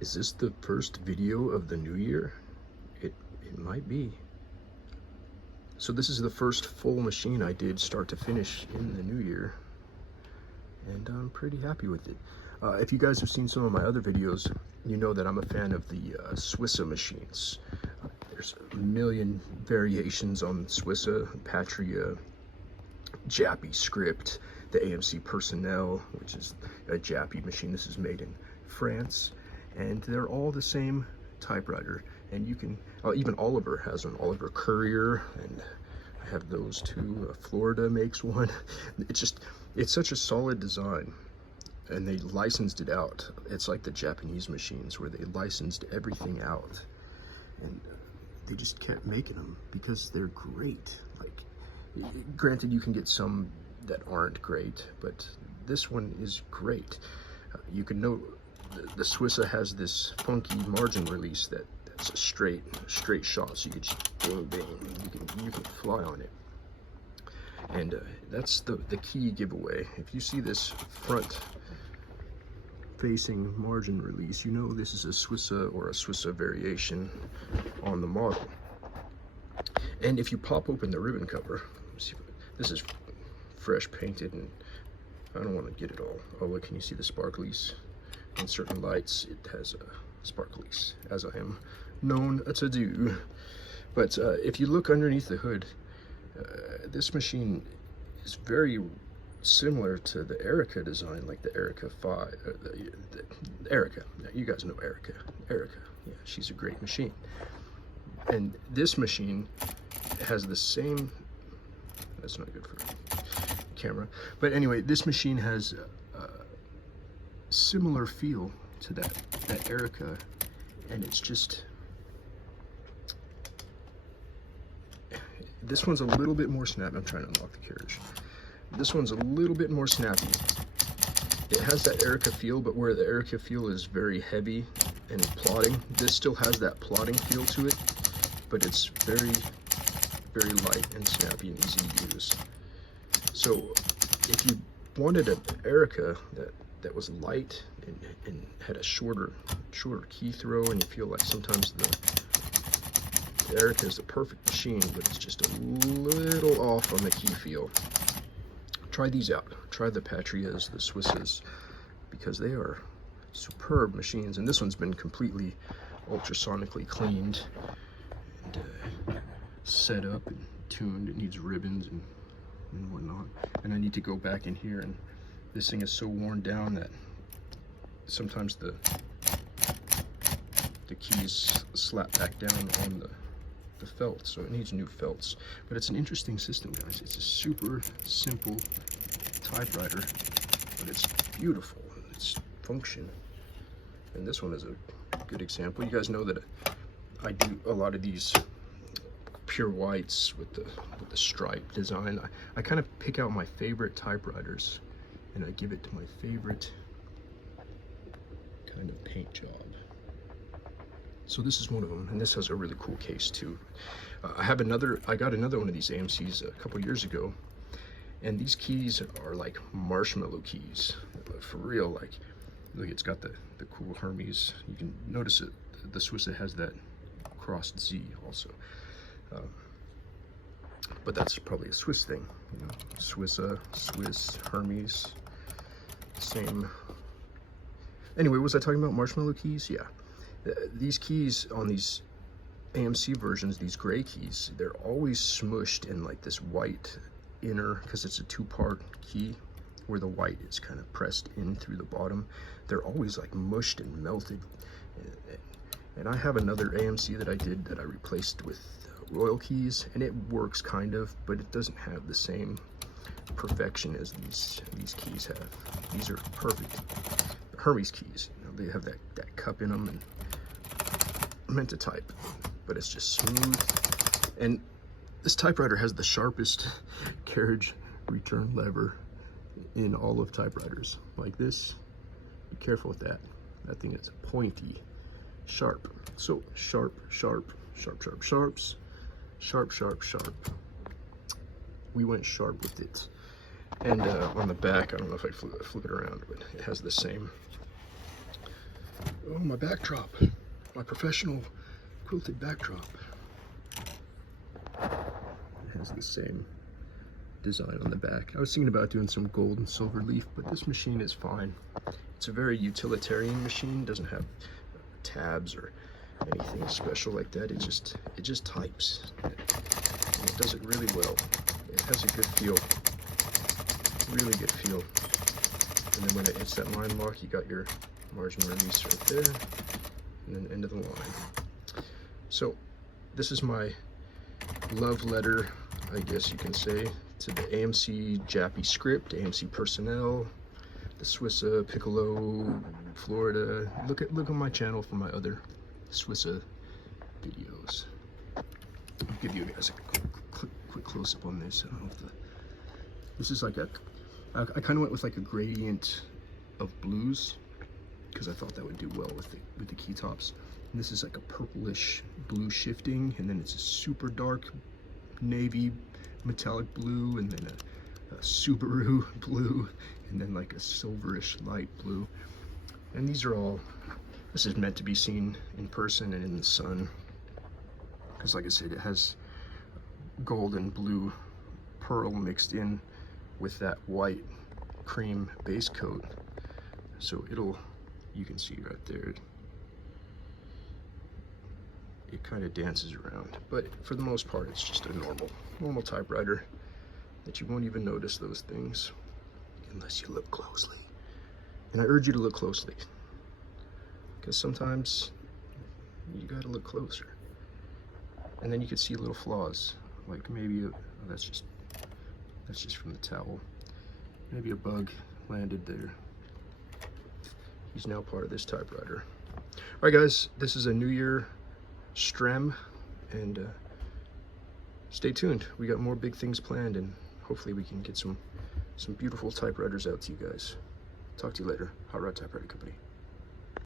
Is this the first video of the new year? It might be. So this is the first full machine I did start to finish in the new year, and I'm pretty happy with it. If you guys have seen some of my other videos, you know that I'm a fan of the Swissa machines. There's a million variations on Swissa, Patria, Japy script, the AMC Personelle, which is a Japy machine. This is made in France, and they're all the same typewriter. And you can, even Oliver has an Oliver Courier, and I have those too. Florida makes one. It's such a solid design, and they licensed it out. It's like the Japanese machines where they licensed everything out, and they just kept making them because they're great. Like, granted, you can get some that aren't great, but this one is great. You can note the Swissa has this funky margin release that's a straight shot, so you can just bang bang, you can fly on it. And that's the key giveaway. If you see this front facing margin release, you know this is a Swissa or a Swissa variation on the model. And if you pop open the ribbon cover, see, this is fresh painted, and I don't want to get it all. Oh, look, can you see the sparklies? In certain lights, it has sparklies, as I am known to do. But if you look underneath the hood, this machine is very similar to the Erica design, like the Erica 5. The Erica, you guys know Erica. Yeah, she's a great machine. And this machine has the same, that's not good for camera, but anyway, this machine has a similar feel to that Erica, and it's just, this one's a little bit more snappy. I'm trying to unlock the carriage. This one's a little bit more snappy. It has that Erica feel, but where the Erica feel is very heavy and plodding, this still has that plodding feel to it, but it's very, very light and snappy and easy to use. So if you wanted an Erica that was light and had a shorter key throw, and you feel like sometimes the Erica is the perfect machine, but it's just a little off on the key feel, try these out. Try the Patrias, the Swissas, because they are superb machines. And this one's been completely ultrasonically cleaned and set up and tuned. It needs ribbons and whatnot. And I need to go back in here, and this thing is so worn down that sometimes the keys slap back down on the felt, so it needs new felts. But it's an interesting system, guys. It's a super simple typewriter, but it's beautiful in its function. And this one is a good example. You guys know that I do a lot of these pure whites with the stripe design. I kind of pick out my favorite typewriters, and I give it to my favorite kind of paint job. So this is one of them, and this has a really cool case too. I got another one of these AMCs a couple years ago, and these keys are like marshmallow keys, for real. Like, look, it's got the cool Hermes. You can notice it. The Swissa has that crossed Z also, but that's probably a Swiss thing, you know. Swissa, Swiss, Hermes, same. Anyway, was I talking about marshmallow keys? Yeah. These keys on these AMC versions, these gray keys, they're always smushed in like this white inner, because it's a two-part key where the white is kind of pressed in through the bottom. They're always like mushed and melted. And I have another AMC that I did that I replaced with royal keys, and it works kind of, but it doesn't have the same perfection as these keys have. These are perfect Hermes keys. You know, they have that cup in them, and meant to type, but it's just smooth. And this typewriter has the sharpest carriage return lever in all of typewriters. Like this, be careful with that. That thing is pointy, sharp. So sharp, sharp, sharp, sharp, sharps, sharp, sharp, sharp. We went sharp with it. And on the back, I don't know if I flip it around, but it has the same Oh, my backdrop. My professional quilted backdrop. It has the same design on the back. I was thinking about doing some gold and silver leaf, but this machine is fine. It's a very utilitarian machine, doesn't have tabs or anything special like that. It just types. And it does it really well. It has a good feel, really good feel. And then when it hits that line lock, you got your margin release right there, and then end of the line. So this is my love letter, I guess you can say, to the AMC Japy script, AMC Personelle, the Swissa, Piccolo, Florida. Look on my channel for my other Swissa videos. I'll give you guys a quick close-up on this. I don't know if this is like I kind of went with like a gradient of blues because I thought that would do well with the key tops. And this is like a purplish blue shifting, and then it's a super dark navy metallic blue, and then a Subaru blue, and then like a silverish light blue. And these are all, this is meant to be seen in person and in the sun, because like I said, it has gold and blue pearl mixed in with that white cream base coat. So you can see right there, it kind of dances around, but for the most part it's just a normal typewriter that you won't even notice those things unless you look closely. And I urge you to look closely, because sometimes you gotta look closer, and then you can see little flaws, like maybe that's just from the towel. Maybe a bug landed there. He's now part of this typewriter. All right, guys, this is a New Year strem, and stay tuned. We got more big things planned, and hopefully we can get some beautiful typewriters out to you guys. Talk to you later. Hot Rod Typewriter Company.